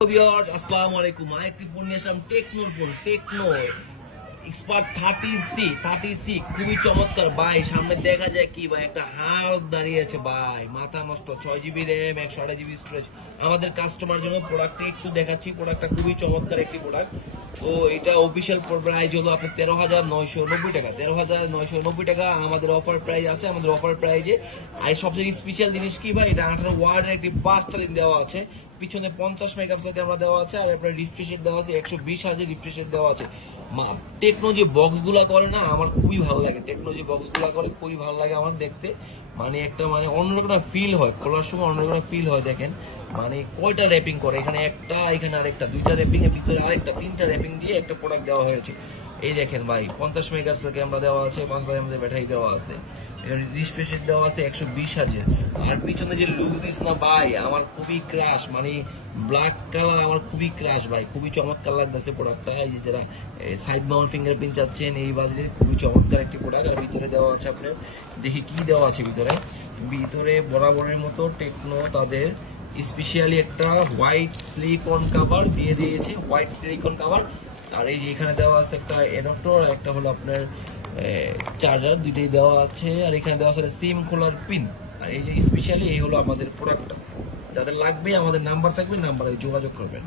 আসসালামু আলাইকুম। আরেকটি ফোন নিয়ে আসলাম, টেকনোর ফোন, টেকনো এক্সপার্ট 30C খুবই চমৎকার ভাই। সামনে দেখা যায় কি ভাই, একটা হাল্ক দাঁড়িয়ে আছে ভাই, মাথা নষ্ট। 6GB RAM, 128GB storage. আমাদের কাস্টমার জন্য প্রোডাক্টটা একটু দেখাচ্ছি। প্রোডাক্টটা খুবই চমৎকার একটি প্রোডাক্ট। তো এটা অফিসিয়াল প্রাইস হলো আপনার 13,990 টাকা। 13,990 টাকা আমাদের অফার প্রাইস আছে। আমাদের অফার প্রাইজে আর সবচেয়ে স্পেশাল জিনিস কি ভাই, এটা 18 ওয়ার্ডের একটি 5টা দিন দেওয়া আছে। পিছনে 50 মেগাপিক্সেল ক্যামেরা দেওয়া আছে, আর আপনার রিফ্রেশ রেট দেওয়া আছে 120 হাজার রিফ্রেশ রেট দেওয়া আছে। টেকনো যে বক্সগুলা করে না, আমার খুবই ভালো লাগে। টেকনো যে বক্সগুলা করে খুবই ভালো লাগে আমার দেখতে। মানে একটা অন্যরকম ফিল হয়, খোলার সময় অন্যরকম ফিল হয়। দেখেন মানে কয়টা র্যাপিং করে, এখানে একটা, এখানে আরেকটা, 2টা র্যাপিং এর ভিতরে আরেকটা, 3টা র্যাপিং দিয়ে একটা প্রোডাক্ট দেওয়া হয়েছে। এই দেখেন ভাই, 50 মেগাপিক্সেল ক্যামেরা দেওয়া আছে, 5 আমাদের ব্যাটারি দেওয়া আছে, রিফ্রেশ রেট দেওয়া আছে 120 হাজার। আর পিছনে যে লুক দিস না ভাই, আমার খুবই ক্রাশ। মানে ব্ল্যাক কালার আমার খুবই ক্রাশ ভাই, খুবই চমৎকার লাগতেছে প্রোডাক্টটা। এই যে যারা সাইড মাউন্ট ফিঙ্গারপ্রিন্ট চাচ্ছেন এই বাজারে, খুবই চমৎকার একটি প্রোডাক্ট। আর ভিতরে দেওয়া আছে আপনার, দেখি কি দেওয়া আছে ভিতরে। ভিতরে বরাবরের মতো টেকনো তাদের স্পেশালি একটা হোয়াইট সিলিকন কভার দিয়ে দিয়েছে, হোয়াইট সিলিকন কভার। আর এই যে এখানে দেওয়া আছে একটা অ্যাডাপ্টার, একটা হলো আপনার চার্জার, দুইটাই দেওয়া আছে। আর এখানে দেওয়া আছে সিম খোলার পিন। আর এই যে স্পেশালি এই হলো আমাদের প্রোডাক্টটা। যাদের লাগবে আমাদের নাম্বার থাকবে, নাম্বারে যোগাযোগ করবেন।